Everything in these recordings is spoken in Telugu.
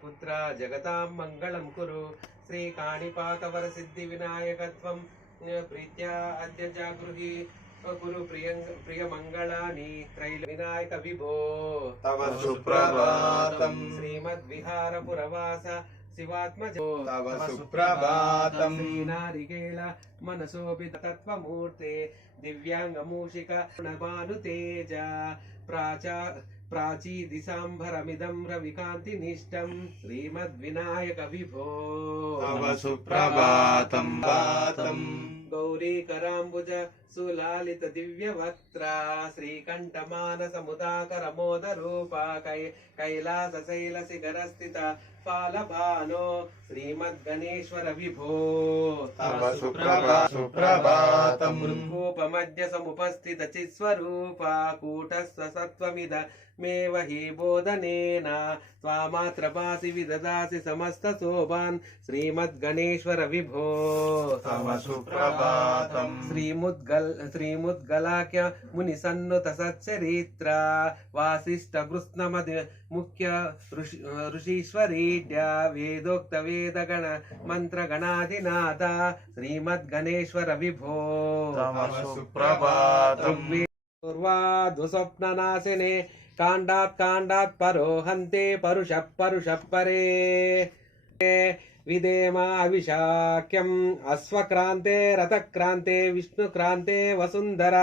పుత్ర జగతాం మంగళం కురు శ్రీకాణిపాకవర సిద్ధి వినాయకత్వం ప్రీత్యా అద్య జాగృహి కురు ప్రియ మంగళాని త్రైల వినాయక విభో తవ సుప్రభాతం శ్రీమద్విహార పురవాస శివాత్మజో తవ సుప్రభాతం శ్రీనారికేళ మనసోపి తత్వమూర్తే దివ్యాంగమూషిక గుణమానుతేజ ప్రాచీ దిశాంబరమిదం రవికాంతి నిష్టం శ్రీమద్వినాయక విభో తవ సుప్రభాతం గౌరీకరాంబుజ సులాలిత దివ్యవక్త్ర శ్రీకంఠమానసముదాకర మోదరూప కైలాస శైల శిఖరస్థిత ఫాలభానో శ్రీమద్గణేశ్వర విభో తవ సుప్రభాతం మృగోపమధ్య సముపస్థిత చిస్వరూప కూటస్థ సత్వమిద మేవ హి బోధనేన త్వామాత్రపాసి విదదాసి సమస్త శోభాన్ శ్రీమద్గణేశ్వర విభో తవ సుప్రభాతం శ్రీముద్గలాఖ్య ముని సన్నుత సచ్చరిత్ర వాసిష్ఠ కృష్ణమది ముఖ్య ఋషీశ్వరీడ్య వేదోక్త వేదగణ మంత్రగణాధినాథ శ్రీమద్గణేశ్వర విభో తవ సుప్రభాతం పూర్వాద్వస్వప్ననాశినే కాండాత్ పరో హంతే పరుష పరే విదేమా అవిశాఖ్యం అశ్వక్రాంతే రథక్రాంతే విష్ణుక్రాంతే వసుంధర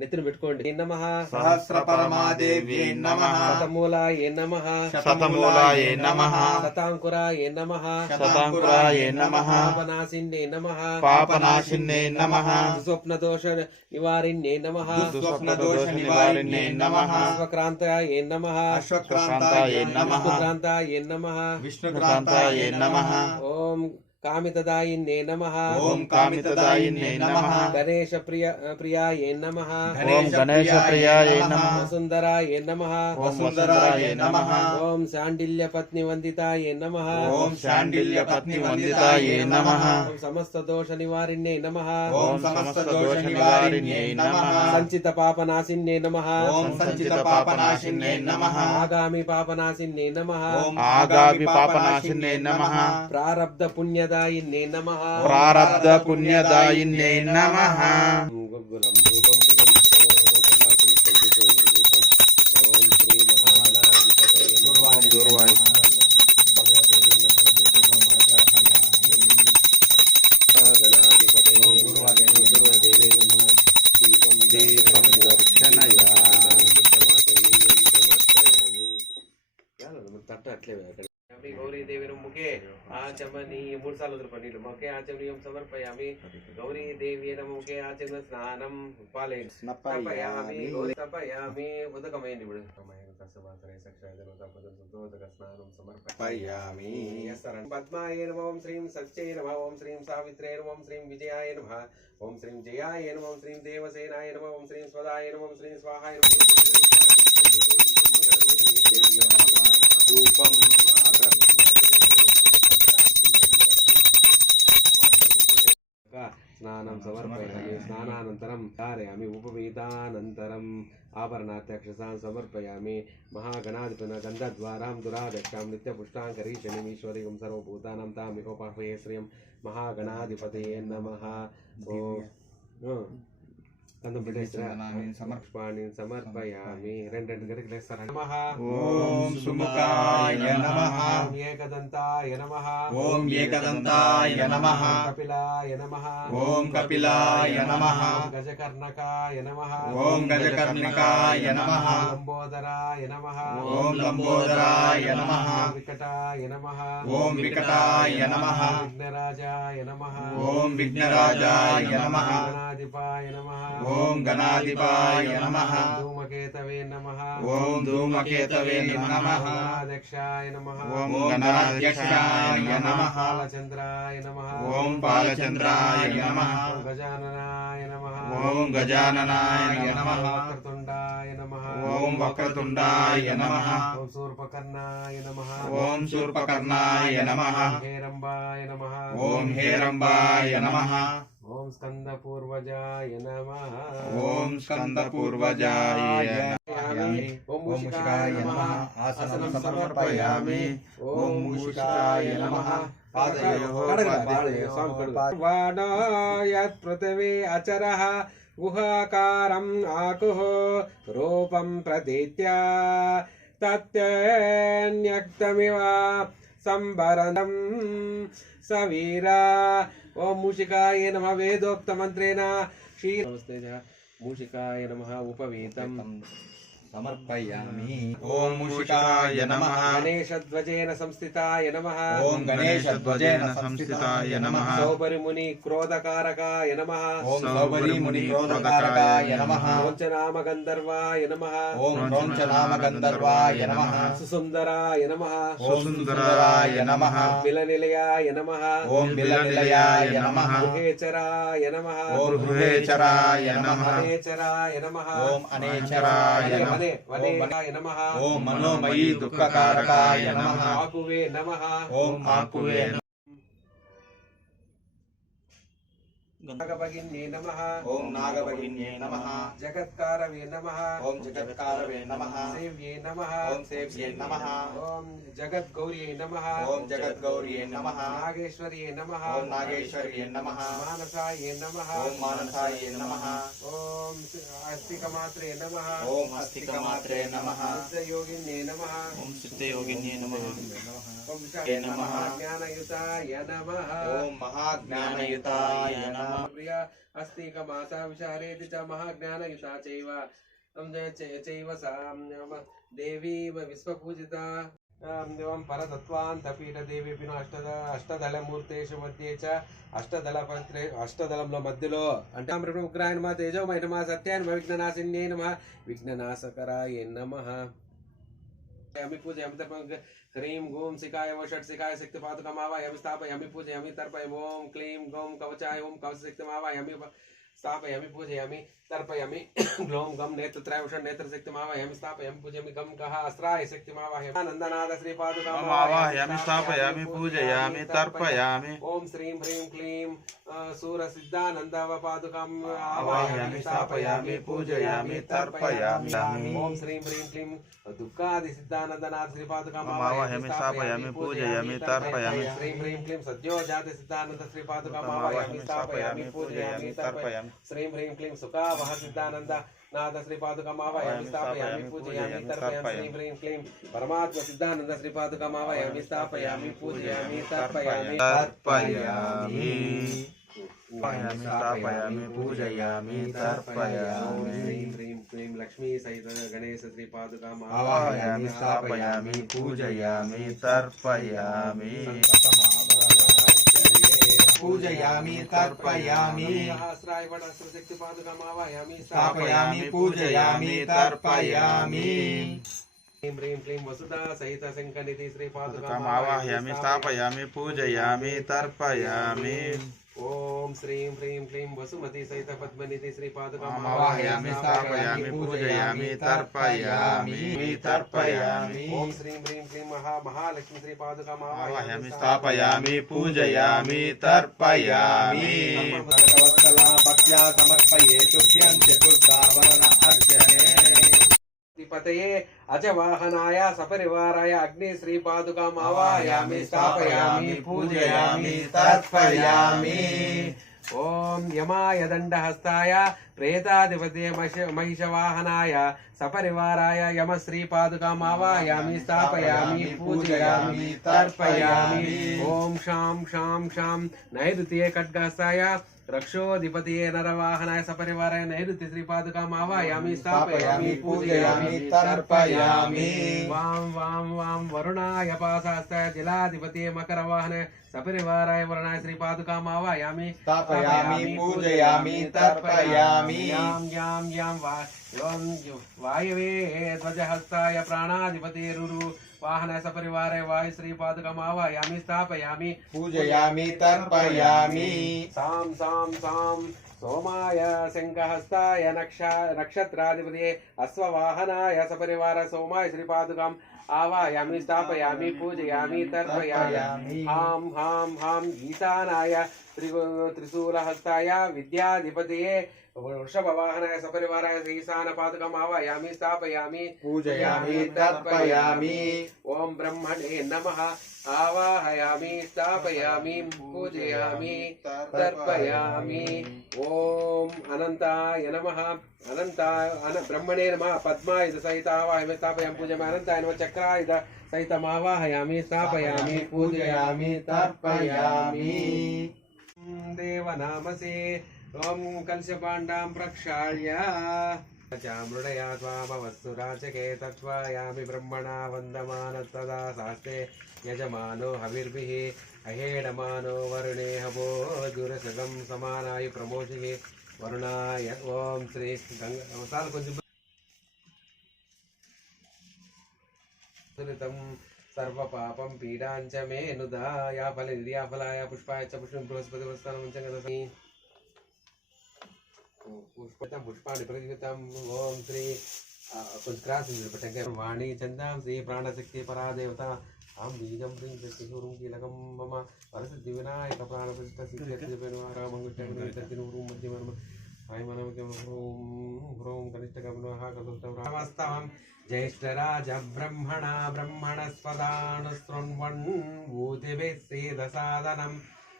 నెత్తిని పెట్టుకోండి నమః సహస్ర పరమాదేవ్యై నమః శతమూలాయ నమః శతమూలాయ నమః శతాంకురాయ నమః శతాంకురాయ నమః పాపనాశిన్యై నమః పాపనాశిన్యై నమః స్వప్నదోష నివారిణ్యై నమః స్వప్నదోష నివారిణ్యై నమః అశ్వక్రాంతాయ నమః అశ్వక్రాంతాయ నమః విష్ణుక్రాంతాయ నమః విష్ణుక్రాంతాయ నమః ఓం కామితదాయిన్యే నమః ఓం కామితదాయిన్యే నమః గణేశ ప్రియాయ నమః ఓం గణేశ ప్రియాయ నమః వసుంధరాయ నమః వసుంధరాయ నమః ఓం శాండిల్య పత్ని వందితాయ నమః ఓం శాండిల్య పత్ని వందితాయ నమః ఓం సమస్త దోష నివారిణ్యే నమః ఓం సమస్త దోష నివారిణ్యే నమః సంచిత పాపనాశిన్యే నమః ఓం సంచిత పాపనాశిన్యే నమః ఆగామి పాపనాశిన్యే నమః ఓం ఆగామి పాపనాశిన్యే నమః ప్రారబ్ధ పుణ్యదాయిన్యే నమః ప్రారబ్ధ పుణ్యదాయిన్యే నమః గుగ్గులం ధూపం ఓం శ్రీ మహాగణాధిపతయే దీపం దర్శనయా తట్ట అట్లే గౌరీదేవి ముఖే ఆచమని 3 సార్లు వదిలిపండి ముఖే ఆచమనీయం సమర్పయామి గౌరీదేవి ముఖే ఆచమన స్నానం పాలయామి తపయామి ఉదకమైంది ఇప్పుడు స్నానం సమర్పయామి పద్మాయ నమః ఓం శ్రీం సత్యై నమః ఓం శ్రీం సావిత్రే నమః ఓం శ్రీం విజయాయ నమః ఓం శ్రీం జయాయ నమః ఓం శ్రీం దేవసేనాయ నమః ఓం శ్రీం స్వదాయ నమః ఓం శ్రీం స్వాహాయ నమః ధూపం స్నానం సమర్పయామి స్నానానంతరం ధారయామి ఉపవీతానంతరం ఆభరణాత్యక్షసాన్ సమర్పయామి మహాగణాధిపన గంధద్వారాం దురాదక్షాం నిత్యపుష్టాంకరీషణీం ఈశ్వరీం సర్వభూతానాం తామికోపాహ్వయే శ్రియం మహాగణాధిపతయే నమః గంధం పుష్పాన్ని సమర్పయామి రెండు గరికలు వేస్తారా నమః ఓం సుముఖాయ నమః ఏకదంతాయ నమః ఓం ఏకదంతాయ నమః కపిలాయ నమః ఓం కపిలాయ నమః గజకర్ణకాయ నమః ఓం గజకర్ణికాయ నమః లంబోదరాయ నమః ఓం లంబోదరాయ నమః వికటాయ నమః ఓం వికటాయ నమః విఘ్నరాజాయ నమః ఓం విఘ్నరాజాయ నమః గణాధిపాయ నమః ఓం గణాధిపాయ నమః ధూమకేతవే నమః ఓం ధూమకేతవే నమః గణాధ్యక్షాయ నమః ఓం గణాధ్యక్షాయ నమః పాలచంద్రాయ నమః ఓం పాలచంద్రాయ నమః గజాననాయ నమః ఓం గజాననాయ నమః వక్రతుండాయ నమః ఓం వక్రతుండాయ నమః ఓం శూర్పకర్ణాయ నమః ఓం శూర్పకర్ణాయ నమః హేరంబాయ నమః ఓం హేరంబాయ నమః ఓం స్కందపూర్వజాయ నమః ఓం స్కందపూర్వజాయ समर्पयामि ओम मूषिकाय नमः आसनं समर्पयामि ओम मूषिकाय नमः वाणो यत् पृथिवी अचरः गुहाकारम् आकुः रूपं प्रतीत्य तत्यन्यक्तमिव संवरणं सवीरा ओम मूषिकाय नमः वेदोक्त मंत्रेण क्षीर मूषिकाय नमः उपवीतम् समर्पयामि ओम मूषिकाय नमः गणेशध्वजेन संस्थिताय नमः ओम गणेशध्वजेन संस्थिताय नमः सौबरि मुनि क्रोधकारकाय नमः ओम सौबरि मुनि क्रोधकारकाय नमः रोचनाम गंधर्वाय नमः ओम रोचनाम गंधर्वाय नमः सुसुंदराय नमः सुसुंदराय नमः बिलनिलयाय नमः ओम बिलनिलयाय नमः गृहेचराय नमः ओम गृहेचराय नमः अनेचराय नमः ओम अनेचराय नमः वनेय नमः ओम मनोमयी दुःखकारकाय नमः आकुवे नमः ओम आकुवे नागभगिन्ये नमः ओम नागभगिन्ये नमः जगत्कारवे नमः ओम जगत्कारवे नमः सेव्ये नमः ओम सेव्ये नमः ओम जगद्गौर्ये नमः ओम जगद्गौर्ये नमः नागेश्वर्ये नमः ओम नागेश्वर्ये नमः मानसाये नमः ओम मानसाये नमः ओम अस्तिकमात्रे नमः ओम अस्तिकमात्रे नमः सिद्धयोगिन्ये नमः ओम सिद्धयोगिन्ये नमः ओम नमः ज्ञानयुताय नमः ओम महाज्ञानयुताय नमः प्रिया अस्तिकमासा विचारेति च महाज्ञानयुता चैव सा देवी विश्वपूजिता एवं परतत्वान्तपीठदेवी अष्टदलमूर्तेषु मध्ये च अष्टदలంలో మధ్యలో అంటే ఉగ్రాయ నమః తేజోమయ నమః సత్యాయ నమః విఘ్ననాశిన్యై నమః విఘ్ననాశకరాయ నమః यामि पूजयामि तर्पयामि ह्रीं गूं सिकाय वो षट् सिकाय शक्तिपादुकमावायामि स्थापयामि पूजयामि तर्पयामि ओं क्लीं गौं कवचाय ओं कवचशक्तिमावायामि स्थापयामि पूजयामि तर्पयामि ग्लौं गं नेत्रत्रय षट् नेत्रशक्तिमावायामि स्थापयामि पूजयामि गं कः अस्त्राय शक्तिमावायामि आनन्दनाद श्रीपादुकमावायामि स्थापयामि पूजयामि तर्पयामि ओं श्रीं ह्रीं क्लीं सूरसिद्धानन्दपादुकम् आवाहयामि स्थापयामि पूजयामि तर्पयामि ओं श्रीं ह्रीं क्लीं दुःखादिसिद्धानन्दनाथ आवाहयामि स्थापयामि पूजयामि तर्पयामि श्रीं ह्रीं क्लीं सद्योजाति सिद्धानन्द श्रीपादुकमावाहयामि स्थापयामि पूजयामि तर्पयामि श्रीं ह्रीं क्लीं सुखावह सिद्धानन्द नाथ श्रीपादुकमावाहयामि स्थापयामि पूजयामि तर्पयामि श्रीं ह्रीं क्लीं परमात्मा सिद्धानन्द श्रीपादुकमावाहयामि स्थापयामि पूजयामि तर्पयामि स्थापयामि पूजयामि तर्पयामि श्रीं ह्रीं क्लीं लक्ष्मी सहित गणेश आवाहयामि स्थापयामि पूजयामि तर्पयामि पूजयामि तर्पयामि सहस्राय वटस्त्रशक्तिपादुकमावाहयामि स्थापयामि पूजयामि तर्पयामि ह्रीं ह्रीं क्लीं वसुधा सहित शङ्खनिधि आवाहयामि स्थापयामि पूजयामि तर्पयामि ओम श्रीं ह्रीं क्लीं वसुमती सहित पद्मनिधि आवाहयामि स्थापयामि पूजयामि तर्पयामि तर्पयामि ओम श्रीं ह्रीं क्लीं महालक्ष्मी आवाहयामि स्थापयामि पूजयामि तर्पयामि भक्त्या समर्पये तुभ्यं चतुर्धावरण अर्चने पतये अजवाहनाय सपरिवाराय अग्नि श्री पादुकाम् आवाहयामि स्थापयामि पूजयामि तर्पयामि ओम यमाय दंडहस्ताय प्रेताधिपते महिषवाहनाय सपरिवाराय यम श्री पादुकाम् आवाहयामि स्थापयामि पूजयामि तर्पयामि ओम शां शां शां नैऋत्ये खड्गहस्ताय रक्षोधिपतिये नरवाहनाय सपरिवाराय नैऋत्य श्रीपादुकाम् आवाहयामि स्थापयामि पूजयामि तर्पयामि वां वां वां वरुणाय पाशहस्ताय जलाधिपतिये मकरवाहनाय सपरिवाराय वरुणाय श्रीपादुकाम् आवाहयामि स्थापयामि पूजयामि तर्पयामि यां यां यां वायवे ध्वजहस्ताय प्राणाधिपतिये रुरु वाहनाय सपरिवाराय वायु श्रीपादुकाम् आवाहयामि स्थापयामि पूजयामि तर्पयामि सां सां सां सोमाय शङ्खहस्ताय नक्षत्राधिपतिये अश्ववाहनाय सपरिवार सोमाय श्रीपादुकाम् आवाहयामि स्थापयामि पूजयामि तर्पयामि हां हां हां ईशानाय त्रिशूलहस्ताय विद्याधिपतये वृषभवाहनाय सपरिवाराय ईशानपादकम् आवाहयामि स्थापयामि पूजयामि तर्पयामि ओम ब्रह्मणे नमः आवाहयामि स्थापयामि पूजयामि तर्पयामि ओम अनंताय नमः ब्रह्मणे नमः पद्मायुध सहित आवाहयामि स्थापयामि पूजयामि अनंताय नमः चक्रायुध सहित आवाहयामि स्थापयामि पूजयामि तर्पयामि देवनामसे ओम कलशपाण्डां प्रक्षाल्य मृडया त्वामवस्तु राचके तत्त्वायामि ब्रह्मणा वन्दमान तदा शास्ते यजमानो हविर्भिः अहेडमानो वरुणे हवो जुरसगं समानाय प्रमोचिः वरुणाय ओम श्री गंगा सर्वपापं पीडां च मे नुदा या फलनिर्याफलाय पुष्पाय च पुष्पं बृहस्पति वस्तानं पुष्पाणि प्रतियुतम् ओम श्री वाणी चंदां श्री प्राणशक्ति परा देवता आम बीजं प्रीं शक्तिशूरुं कीलकं मम वरसिद्धिविनायक प्राणप्रतिष्ठसिद्ध्यर्थ्यपेनुवारामङ्गुष्ठं मध्यमं ह्रों कनिष्ठकमनोहाकसुष्टं ज्येष्ठराज ब्रह्मणा ब्रह्मणस्पदानुशृण्वन् भूतिभिः सीदसादनं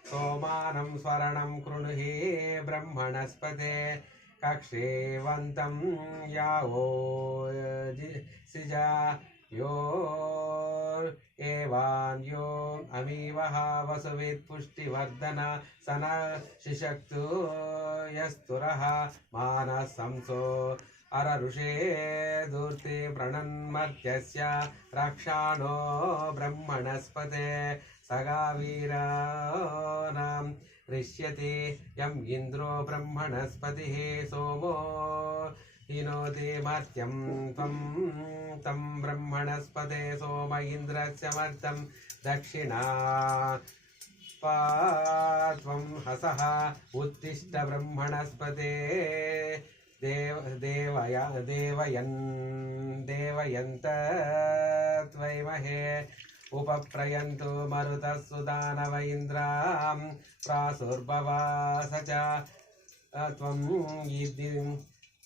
सोमानं स्वरणं कृणुहि ब्रह्मणस्पते कक्षेवन्तं यावो सिजा यो एवान् यो अमीवः वसुवित् पुष्टिवर्धन सन शिशक्तु यस्तुरः मानः संसो अरऋषे दूर्ति प्रणन्मर्त्यस्य रक्षाणो ब्रह्मणस्पते सगावीरानां ऋष्यति यम् इन्द्रो ब्रह्मणस्पतिः सोमो हिनोति मर्त्यं तं ब्रह्मणस्पते सोम इन्द्रस्य मर्त्यं दक्षिणा त्वं हसः उत्तिष्ठ ब्रह्मणस्पते देवयन्त त्वैमहे उपप्रयन्तु मरुतः सुदानव इन्द्रां प्रासुर्भवास च त्वं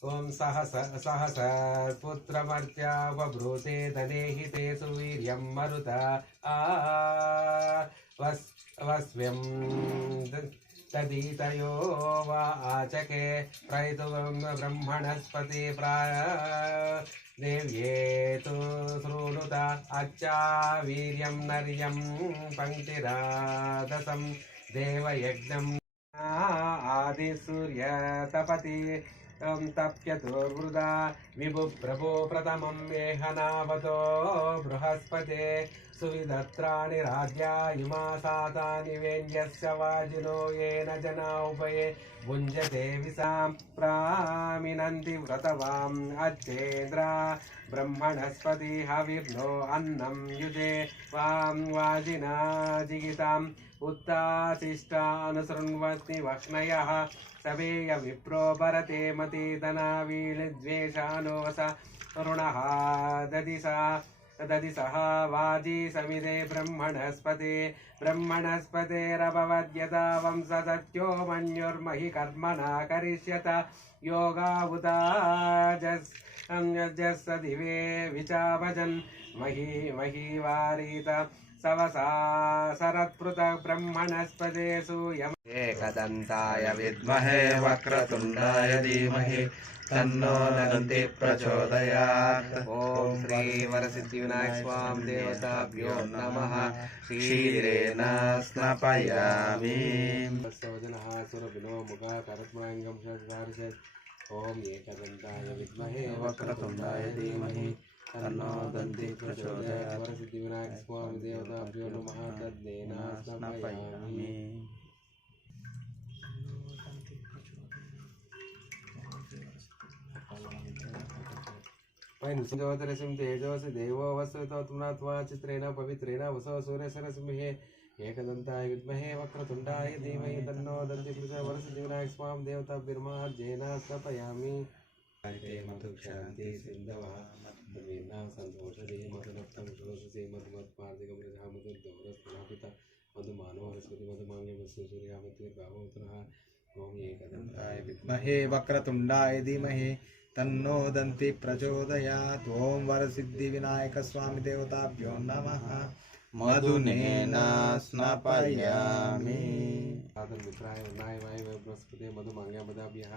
ओम सहस पुत्रमर्त्या बभ्रूते धनेहि ते सुवीर्यं मरुत वस्व्यं तदितयो वा आचके प्रयतुं ब्रह्मणस्पति प्राय देव्येतु श्रुणुत अच्छा वीर्यं नर्यं पङ्क्तिरादसं देवयज्ञं आदिसूर्य तपति तप्यतुर्वृदा विभुप्रभो प्रथमं मेहनावतो बृहस्पते सुविदत्राणि राज्या इमा सातानि वेन्यस्य वाजिनो येन जना उभये भुञ्जते विसां प्रामिनन्ति व्रतवाम् अच्छेन्द्रा ब्रह्मणस्पति हविर्नो अन्नं युजे वां वाजिना जिगिताम् उत्ताशिष्टानुशृण्वन्ति वक्ष्णयः सवेय विप्रो भरते मतिधनावीलिद्वेषानो वस तरुणः ददिसः वाजी समिदे ब्रह्मणस्पतेरभवद्यथा वंशसत्यो मन्युर्महि कर्मणा करिष्यत योगावुता जस् दिवे विचाभजन् मही वारीत सवसा शरत्पृथक् ब्रह्मणस्पते सूयम् एकदन्ताय विद्महे वक्रतुण्डाय धीमहि तन्नो दन्ति प्रचोदयात् ओम श्री वरसिद्धिविनायक स्वामी देवताभ्यो नमः क्षीरेण स्नापयामि सवजनः सुरभिनो मुखा करत्माङ्गं षड्वार्षत् ओम एकदन्ताय विद्महे वक्रतुण्डाय धीमहि तन्नो दन्ति प्रचोदयात् वरसिद्धिविनायक स्वामी देवताभ्यो नमः तद्देन स्नापयामि पंचोदरसिं तेजोसि देवो वसुतोत्मनात्वा चित्रेण पवित्रेण वसो सूर्यसरसिंहे एकदन्ताय विद्महे वक्रतुण्डाय धीमहि तन्नो दन्ति प्रचोदयात् वरसिद्धिविनायक स्वामी देवताभ्यो नमः तद्देन स्नापयामि मधुक्षान्ति सिन्धवः मधुमेना सन्तोषदे मधुनक्तं शोषसे मधुमत्पार्थिकं मृधा मधुर्दौरस्नापिता मधुमानो वनस्पति मधुमांगमस्य सूर्यामतिर्भावोत्तरः ॐ एकदन्ताय विद्महे वक्रतुण्डाय धीमहि तन्नो दन्ति प्रचोदयात् ॐ वरसिद्धिविनायकस्वामी देवताभ्यो नमः मधुनेन स्नापयामि मित्राय वर्णाय वाय बृहस्पते मधुमांगमदाभ्यः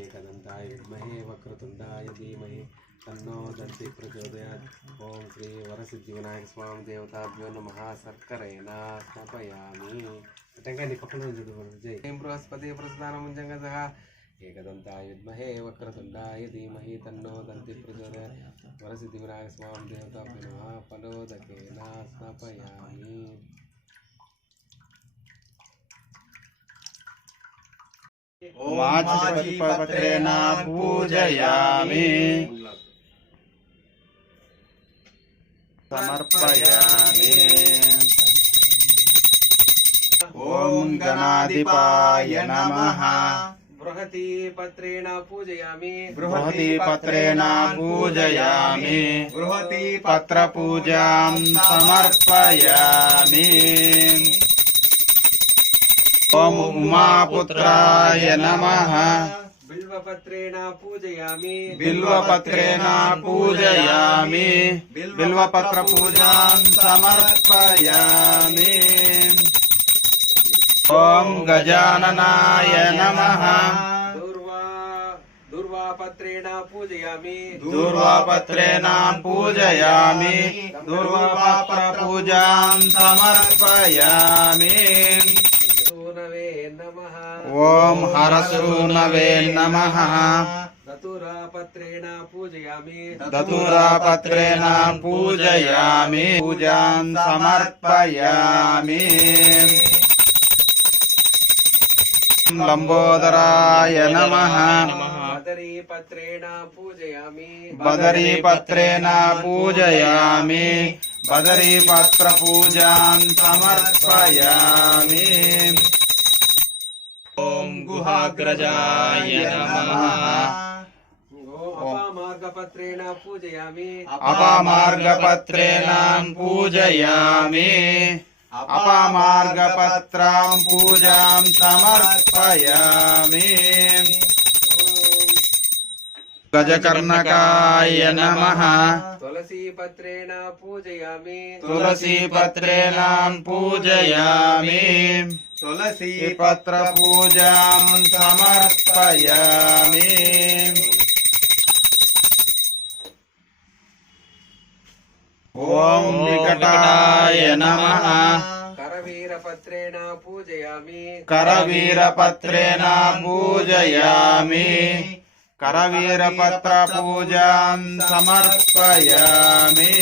एकदन्ताय विद्महे वक्रतुण्डाय धीमहि तन्नो दन्ति प्रचोदयात् ॐ श्री वरसिद्धिविनायकस्वामी देवताभ्यो नमः शर्करेण स्नापयामि टंकानी पकड़ो जय बृहस्पति प्रस्थानमुञ्जङ्गतः एकदन्ताय विद्महे वक्रतुण्डाय धीमहि तन्नो दन्ति प्रचोदयात् वरसिद्धिविनायकस्वामी देवताभ्यो नमः फलोदकेन स्नापयामि माचिपत्रेण पूजयामि समर्पयामि ॐ गणाधिपाय नमः बृहती पत्रेण पूजयामि बृहती पत्रेण पूजयामि बृहती पत्रपूजां समर्पयामि ॐ उमापुत्राय नमः बिल्वपत्रेण पूजयामि बिल्वपत्रेण पूजयामि बिल्वपत्रपूजां समर्पयामि ॐ गजाननाय नमः दूर्वापत्रेण पूजयामि दूर्वापत्रेण पूजयामि दूर्वापत्रपूजां समर्पयामि सूनवे नमः ॐ हरसूनवे नमः दतुरापत्रेण पूजयामि दतुरापत्रेण पूजयामि पूजां समर्पयामि लंबोदराय नमः बदरीपत्रेण पूजयामि बदरीपत्रेण पूजयामि बदरीपत्रपूजां समर्पयामि ॐ गुहाग्रजाय नमः अपामार्गपत्रेण पूजयामि अपामार्गपत्रेण पूजयामि अपामार्गपत्रां पूजां समर्पयामि गजकर्णकाय नमः तुलसीपत्रेण पूजयामि तुलसीपत्रेण पूजयामि तुलसीपत्रपूजां समर्पयामि ॐ विकटाय नमः करवीरपत्रेण पूजयामि करवीरपत्रेण पूजयामि करवीरपत्रपूजां समर्पयामि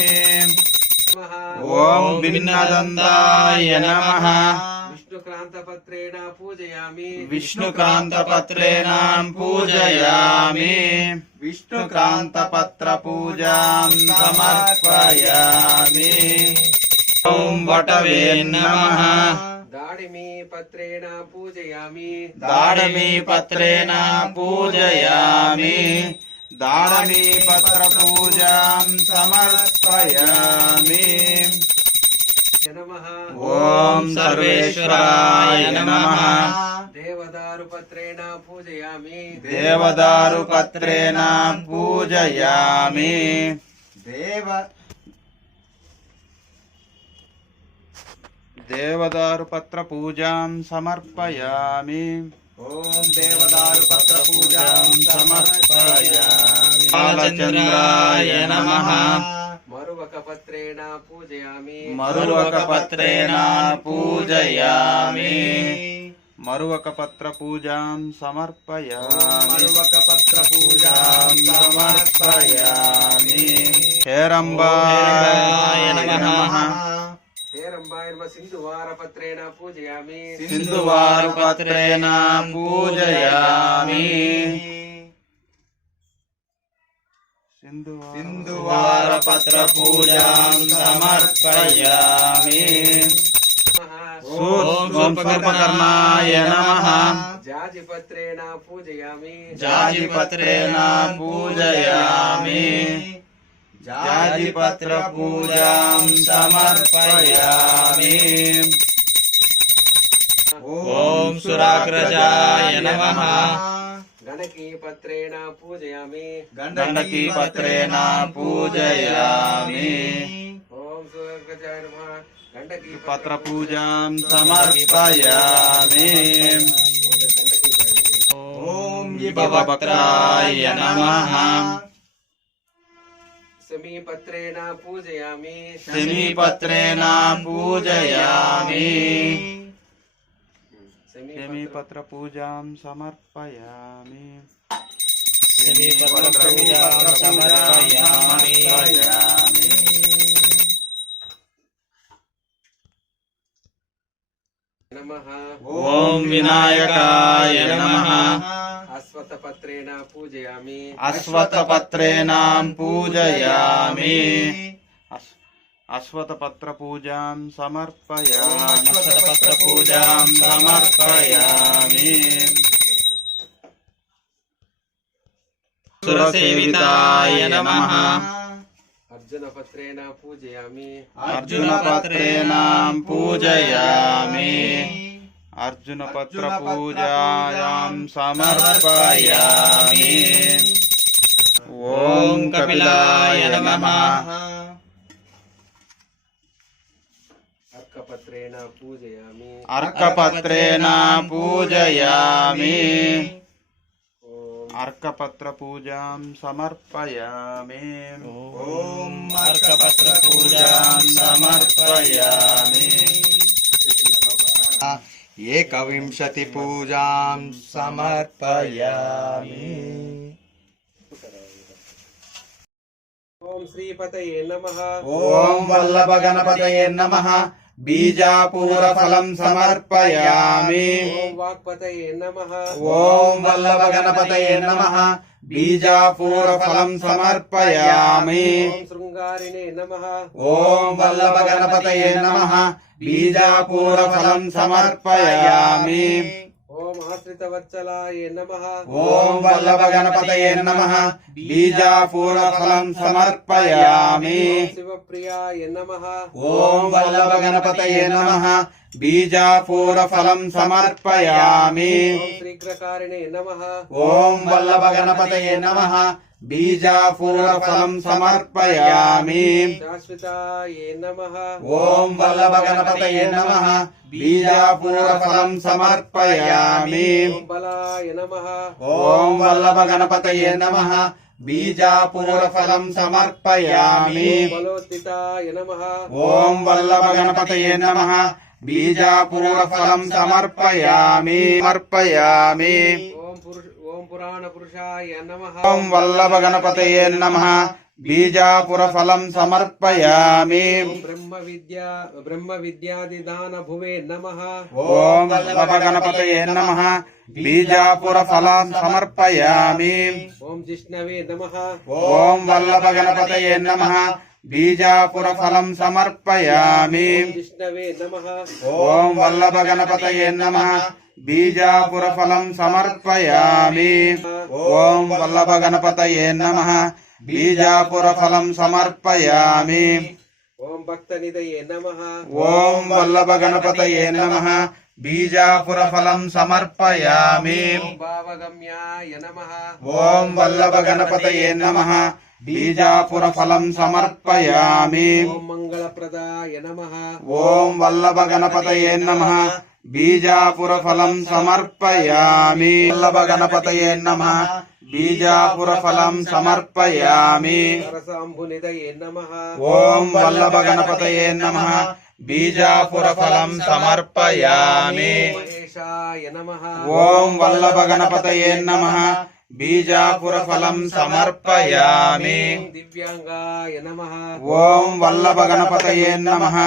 ॐ भिन्नदन्ताय नमः विष्णुक्रान्तपत्रेण पूजयामि विष्णुक्रान्तपत्रेण पूजयामि विष्णुक्रान्तपत्रपूजां समर्पयामि ॐ वटवे नमः दाडिमीपत्रेण पूजयामि दाडमीपत्रेण पूजयामि दाडमीपत्रपूजां समर्पयामि नमः ॐ सर्वेश्वराय नमः देवदारुपत्रेण पूजयामि देवदारुपत्रेण पूजयामि देवदारुपत्रपूजां समर्पयामि ॐ देवदारुपत्रपूजां समर्पयामि बालचन्द्राय नमः मरुवकपत्रेण पूजयामि मरुवकपत्रेण पूजयामि मरुवकपत्रपूजां समर्पयामि मरुवकपत्रपूजां समर्पयामि हेरम्बाय नमः हेरम्बाय सिन्धुवारपत्रेण पूजयामि सिन्धुवारपत्रेण पूजयामि सिन्धुवारपत्रपूजां समर्पयामि ॐ स्वल्पकर्णाय नमः जाजिपत्रेण पूजयामि जाजिपत्रेण पूजयामि जाजिपत्रपूजां समर्पयामि ॐ सुराग्रजाय नमः गणकीपत्रेण पूजयामि गण्डकीपत्रेण पूजयामि ॐ सुराग्रजाय नमः पत्रपूजां समर्पयामि ॐ विभवक्त्राय नमः समीपत्रेण पूजयामि समीपत्रेण पूजयामि समीपत्रपूजां समर्पयामि समीपत्रपूजां समर्पयामि नमः ॐ विनायकाय नमः अश्वत्थपत्रेण पूजयामि अश्वत्थपत्रेण पूजयामि अश्वत्थपत्रपूजां समर्पयामि अश्वत्थपत्रपूजां समर्पयामि सुरसेविताय नमः अर्जुनपत्रेण पूजयामि अर्जुनपत्रेण पूजयामि अर्जुनपत्रपूजायां समर्पयामि ॐ कपिलाय नमः अर्कपत्रेण पूजयामि अर्कपत्रेण पूजयामि अर्कपत्रपूजां समर्पयामि ॐ अर्कपत्रपूजां समर्पयामि एकविंशतिपूजां समर्पयामि ओम श्रीपतये नमः ॐ वल्लभगणपतये नमः बीजापूरफलं समर्पयामि ओम वाक्पतये नमः ॐ वल्लभगणपतये नमः बीजापूरफलं समर्पयामि ओम शृंगारिणे नमः ॐ वल्लभगणपतये नमः बीजापूरफलं समर्पयामि ओम आश्रितवत्सलाय नमः ॐ वल्लभगणपतये नमः बीजापूरफलं समर्पयामि ओम शिवप्रियाय नमः ॐ वल्लभगणपतये नमः बीजापूरफलं समर्पयामि ओम शीघ्रकारिणे नमः ॐ वल्लभगणपतये नमः बीजापूरफलं समर्पयामि शाश्वताय नमः ॐ वल्लभगणपतये नमः बीजापूरफलं समर्पयामि ओम बलाय नमः ॐ वल्लभगणपतये नमः बीजापूरफलं समर्पयामि बलोत्थिताय नमः ॐ वल्लभगणपतये नमः बीजापूरफलं समर्पयामि समर्पयामि ओम पुराण पुरुषाय नमः ॐ वल्लभगणपतये नमः बीजापूरफलं समर्पयामि ब्रह्म विद्यादिदान भुवे नमः ॐ वल्लभगणपतये नमः बीजापूरफलं समर्पयामि ओम जिष्णवे नमः ॐ वल्लभगणपतये नमः बीजापूरफलं समर्पयामि जिष्णवे नमः ॐ वल्लभगणपतये नमः बीजापूरफलं समर्पयामि ॐ वल्लभगणपतये नमः बीजापूरफलं समर्पयामि ओम भक्तनिधये नमः ॐ वल्लभगणपतये नमः बीजापूरफलं समर्पयामि ओम भावगम्याय नमः ॐ वल्लभगणपतये नमः बीजापूरफलं समर्पयामि ओम मंगलप्रदाय नमः ॐ वल्लभगणपतये नमः बीजापूरफलं समर्पयामि वल्लभगणपतये नमः बीजापूरफलं समर्पयामि सरसाम्बुनिधये नमः ॐ वल्लभगणपतये नमः बीजापूरफलं समर्पयामि महेशाय नमः ॐ वल्लभगणपतये नमः बीजापूरफलं समर्पयामि ओम दिव्यांगाय नमः ॐ वल्लभगणपतये नमः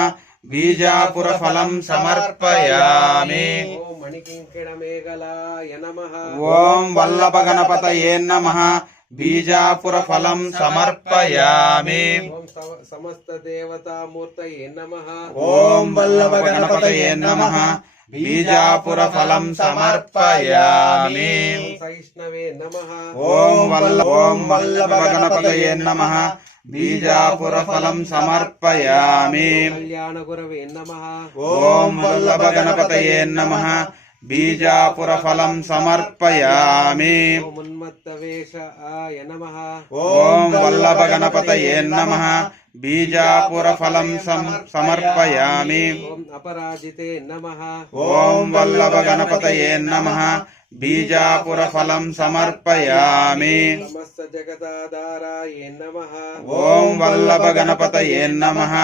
बीजापूरफलं समर्पयामि ओम मणिकिङ्किणमेघलाय नमः ॐ वल्लभगणपतये नमः बीजापूरफलं समर्पयामि ओम समस्त देवता मूर्तये नमः ॐ वल्लभगणपतये नमः बीजापुरफलं समर्पयामि। सहिष्णवे नमः। ओम वल्लभगणपतये नमः। बीजापुरफलं समर्पयामि। कल्याणगुरवे नमः। ओम वल्लभगणपतये नमः। बीजापुरफलं समर्पयामि। ओम उन्मत्तवेषाय नमः। ओम वल्लभगणपतये नमः। बीजापुरफलं समर्पयामि। ओम अपराजिते नमः। ओम वल्लभगणपतये नमः। बीजापुरफलं समर्पयामि। समस्त जगदाधाराय नमः। ओम वल्लभगणपतये नमः।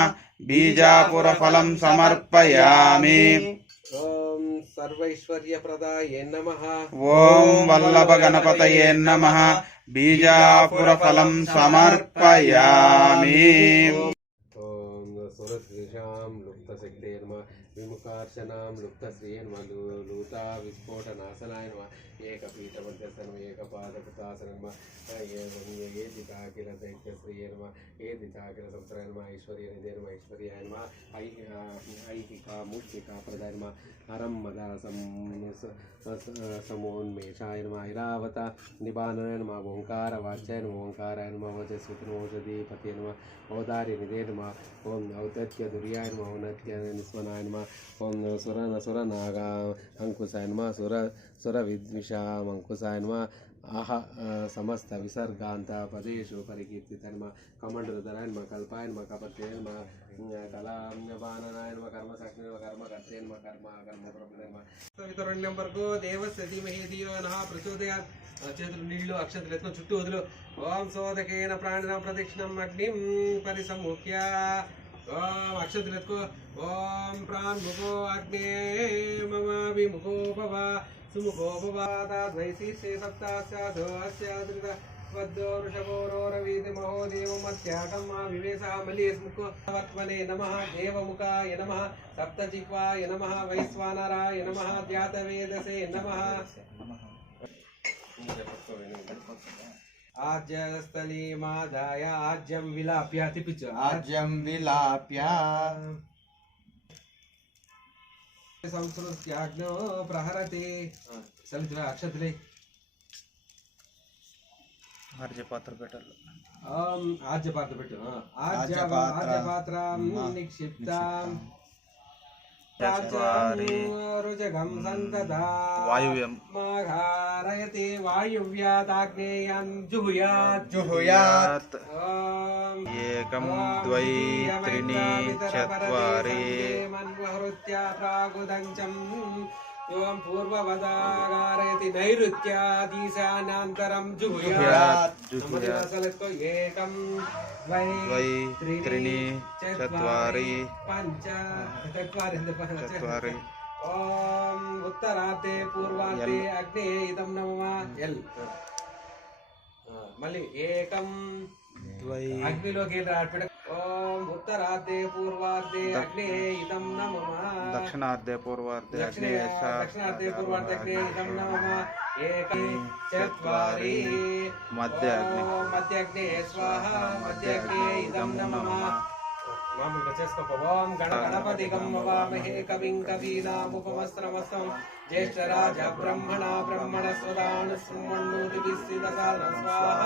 बीजापुरफलं समर्पयामि। ओम सर्वैश्वर्यप्रदाय नमः। ओम वल्लभगणपतये नमः। बीजापुरफलं समर्पयामि। ओम सुरद्विषां लुप्तशक्ते नमः। विमुखार्चनां लुप्तश्रियन्मः। लूता विस्फोटनाशनाय नमः। एकपीठमध्यस्थनम एकपादकृतासनम एदिताखिलदैत्यश्रिये नमः। एदिताखिलसंसराय नमः। ऐश्वर्यनिधे नमः। ऐश्वर्याय नमः। ऐहिका मुक्तिकाप्रदाय नमः। हरं मदा समोन्मेषाय नमः। ऐरावत निबानाय नमः। ओंकारवाच्याय नमः। ओंकाराय नमः। ओजस्वितनोषधीपते नमः। औदार्यनिधे नमः। ओम औदत्यदुर्याय नमः। औनत्यनिस्वनाय नमः। ओम सुरनागा अंकुशाय नमः। सुरविद्विषामंकुशाय नमः। समस्त विसर्गांत पदेषु परिकीर्तिताय नमः। कमंडलधराय नमः। कल्पाय नमः। कपटे नमः। कलाबाननाय नमः। कर्मसाक्षिणे नमः। कर्मकर्ते नमः। कर्मप्रभवे नमः। సవితురణ్యం వరకు దేవస్య ధీమహి ధియో నః ప్రచోదయాత్. చేతులు నీళ్లు అక్షంతలు ఎత్తుకొని చుట్టూ వదులు. ఓం సోదకేన ప్రాణిన ప్రదక్షిణం అగ్నిం పరిసముఖ్య. ఓం అక్షంతలు ఎత్తుకో. ఓం ప్రాణ్ముఖో అగ్నే మమ విముఖో భవ సుముఖో భవ తద్వైశీర్షే సప్తాస్యాదో అస్యాదృత వద్దో వృషభోరోరవీతి మహోదేవమత్యాగం మా వివేశः మలీస్ముఖవర్త్మనే నమః. దేవముఖాయ నమః. సప్తజిహ్వాయ నమః. వైశ్వానరాయ నమః. ధ్యాతవేదసే నమః. ఆజ్యస్థలీమాదాయ ఆజ్యం విలాప్య తిప్పించు. आज्यं विलाप्य సంస్కృత్యాగ్నో ప్రహరతి. సలితులే అక్షతులే. ఆర్జపాత్ర పెట్టాలి. ఆజ్యపాత్ర పెట్టు. ఆజ్యపాత్రం నిక్షిప్తాం రుజగం సంతదా వాయువ్యం మాఘారయతి వాయువ్యాతాగ్నేయం జుహుయాత్. जुहुयात्. एकं द्वै त्रीणि चत्वारि మన్వహృత్య ప్రాగుదంచం. ఓం పూర్వవదాగారయతి నైరుత్యాదీశానాంతరం జుహుయాత్. जुहुयात्. ఏకం ద్వై त्रीणि चत्वारि పంచ चत्वारि. ఓం ఉత్తరార్ధే పూర్వార్ధే అగ్నే ఇదం నమః. ఎల్ మళ్ళీ ఏకం द्वै అగ్నిలోకి ఆడిపెడ. ఓం ఉత్తరార్ధే పూర్వార్ధే అగ్నే ఇదం నమః. दक्षिणार्धे पूर्वार्धे अग्ने దక్షిణార్ధే పూర్వార్ధే అగ్నే ఇదం నమః. ఏకం చత్వారి मध्य अग्नि మధ్య అగ్నే స్వాహ. మధ్య అగ్నే ఇదం నమః. మామూలుగా చేసుకో. ఓం గణపతి గమ్మవామహే కవిం కవీనాముపమస్త్రమస్తం జ్యేష్ఠరాజ బ్రహ్మణ స్వదాను సుమన్నోతిభిస్సిదసాన స్వాహ.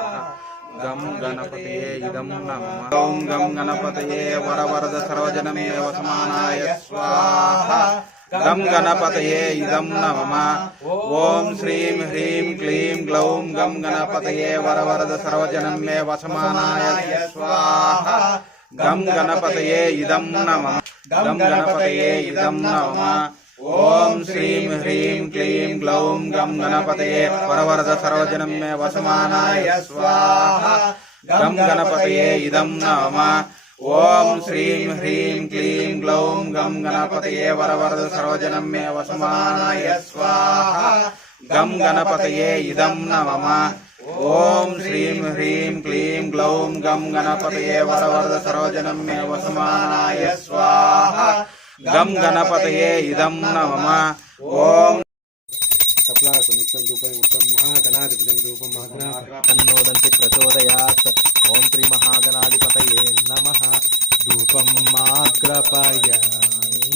गं गणपतये इदं नमः. ओं गं गणपतये वरवरद सर्वजनमे वसमानाय स्वाहा. गं गणपतये इदं नमः. ओम श्रीं ह्रीं क्लीं ग्लौं गं गणपतये वरवरद सर्वजनमे वसमानाय स्वाहा. गं गणपतये इदं नमः. गं गणपतये इदं नमः. ओम श्रीं ह्रीं क्लीं ग्लौं गं गणपतये वरवरद सर्वजनं मे वसमानाय स्वाहा. गं गणपतये इदं नमः. ओम श्रीं ह्रीं क्लीं ग्लौं गं गणपतये वरवरद सर्वजनं मे वसमानाय स्वाहा. गं गणपतये इदं नमः. ओम श्रीं ह्रीं क्लीं ग्लौं गं गणपतये वरवरद सर्वजनं मे वसमानाय स्वाहा. गं गणपतये इदं नमः. ओम तन्नोदन्ति प्रचोदयात्. ओम श्री महागणाधिपतये नमः. धूपं माग्रपयामि.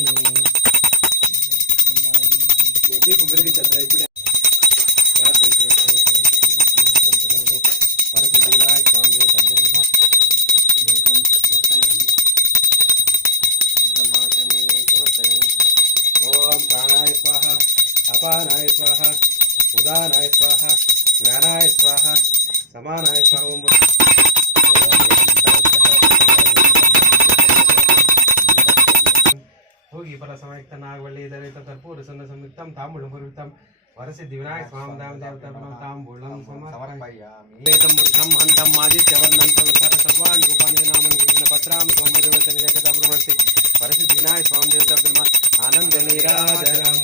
దీపం వెలిగించారు ఇప్పుడే వరసిద్ధివినాయక స్వామి దేవత బ్రహ్మ దీపం దర్శనయామి శుద్ధమాసని సమర్పయామి ఓం ప్రాణాయ స్వాహ అపానాయ స్వాహ ఉదానాయ స్వాహ జ్ఞానాయ స్వాహ సమానాయ స్వాహ ఓం భోగి ఫల సమయుక్త నాగవల్లి దళిత కర్పూర సున్న సంయుక్తం తాంబూలం పూర్వితం వరసిద్ధి వినాయక స్వామి దామ దేవత తాంబూలం సమర్పయామి వేదం వృక్షం హంతం ఆదిత్యవర్ణం సంసార సర్వాణి రూపాణి నామని కృష్ణ పత్రాం సోమదేవతని జగత బ్రహ్మర్తి వరసిద్ధి వినాయక స్వామి దేవత బ్రహ్మ ఆనంద నీరాజనం